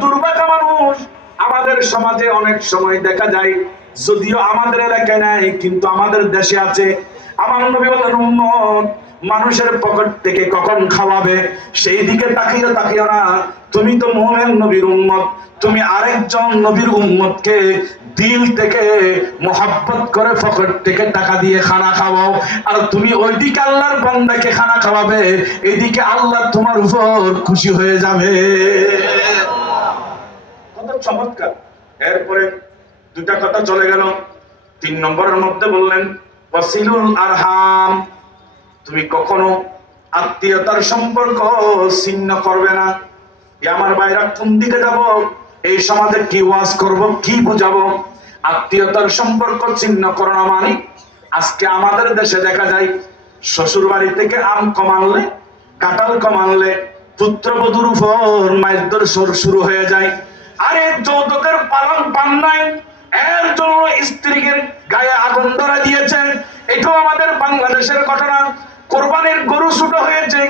দুর্ভাগা মানুষ আমাদের সমাজে অনেক সময় দেখা যায়, যদিও আমাদের এলাকায় নাই কিন্তু আমাদের দেশে আছে। আমার নবী বলেন, উম্মত মানুষের পকেট থেকে কখন খাওয়াবে সেই দিকে তাকিয়ে না। তুমি তো মুমিন নবীর উম্মত, তুমি আরেকজন নবীর উম্মতকে দিল থেকে মোহাব্বত করে পকেট থেকে টাকা দিয়ে খানা খাওয়াও, আর তুমি ওইদিকে আল্লাহর বান্দাকে খানা খাওয়াবে, এইদিকে আল্লাহ তোমার উপর খুশি হয়ে যাবে। কত চমৎকার! এরপরে দুটা কথা চলে গেল। 3 নম্বরের মধ্যে বললেন ওয়াসিলুল আরহাম, তুমি কখনো আত্মীয়তার সম্পর্ক ছিন্ন করবে না। আমার ভাইরা, কোন দিকে যাব? এই সমাজে কি ওয়াজ করব, কি বুঝাবো? আত্মীয়তার সম্পর্ক ছিন্ন করো না মানে আজকে আমাদের দেশে দেখা যায় শ্বশুর বাড়ি থেকে আম কমানলে, কাঁঠাল কমানলে পুত্রবধূর উপর মারধর শুরু হয়ে যায়। আরে যৌতুকের পালন পান নাই, এর জন্য স্ত্রীকে গায়ে আগুন ধরা দিয়েছে। এটাও আমাদের বাংলাদেশের ঘটনা। কোরবানির গরু ছোট হয়েছে,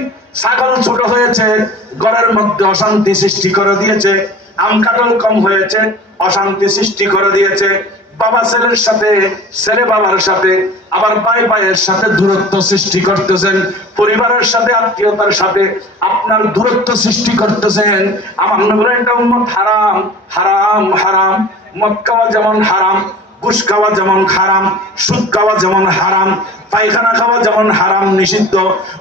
ছাগল ছোট হয়েছে, ঘরের মধ্যে অশান্তি সৃষ্টি করে দিয়েছে। আম কাঁঠাল কম হয়েছে, অশান্তি সৃষ্টি করে দিয়েছে। বাবা ছেলের সাথে, ছেলে বাবার সাথে, আবার ভাই ভাইয়ের সাথে দূরত্ব সৃষ্টি করতেছেন। পরিবারের সাথে, আত্মীয়তার সাথে আপনার দূরত্ব সৃষ্টি করতেছেন। আমার নবী বলেন, এটা উম্মত হারাম, হারাম, হারাম। মদ খাওয়া যেমন হারাম, ঘুষ খাওয়া যেমন হারাম, সুদ খাওয়া যেমন হারাম, পায়খানা খাওয়া যেমন হারাম, নিষিদ্ধ,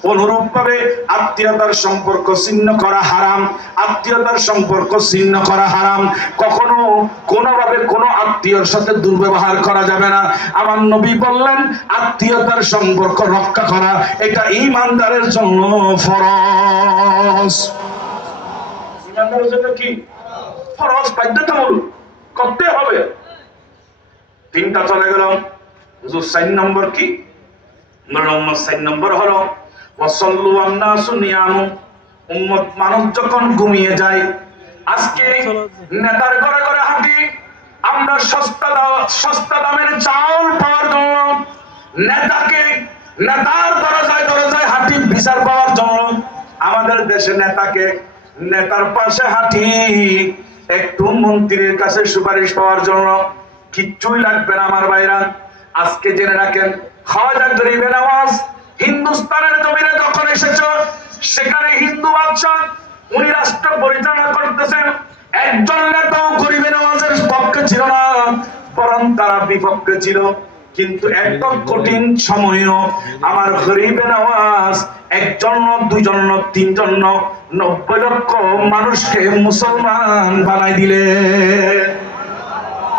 অনুরূপ ভাবে আত্মীয়তার সম্পর্ক ছিন্ন করা হারাম। আত্মীয়তার সম্পর্ক ছিন্ন করা হারাম। কখনো কোনোভাবে কোনো আত্মীয়র সাথে দুর্ব্যবহার করা যাবে না। আমার নবী বললেন, আত্মীয়তার সম্পর্ক রক্ষা করা এটা ঈমানদারের জন্য ফরজ। ঈমানদারের জন্য কি ফরজ, বাধ্যতামূলক, করতে হবে। 3টা চলে গেল। হুজুর 4 নম্বর কি? 4 নম্বর হলো ওয়াসাল্লু আন-নাসু নিয়ামু, উম্মত মানুষ যখন ঘুমিয়ে যায়। আজকে নেতার ঘরে ঘরে হাঁটি আমরা সস্তা দামের চাউল পাওয়ার জন্য, নেতার দরজায় দরজায় হাঁটি বিচার পাওয়ার জন্য। আমাদের দেশে নেতার পাশে হাঁটি একটু মন্ত্রীর কাছে সুপারিশ পাওয়ার জন্য। কিচ্ছুই লাগবে না আমার ভাইরা। আজকে জেনে রাখেন, খাওয়াজা গরিবে নওয়াজ হিন্দুস্তানের জমিনে যখন এসেছ, সেখানে হিন্দু বাদশাহ উনি রাষ্ট্র পরিচালনা করতেছেন। একজন নেতাও গরিবে নওয়াজের পক্ষে ছিল না, বরং তারা বিপক্ষে ছিল। কিন্তু একদম কঠিন সময়ও আমার গরিবে নওয়াজ একজন, দুইজন, তিনজন, 90 লক্ষ মানুষকে মুসলমান বানাই দিলেন।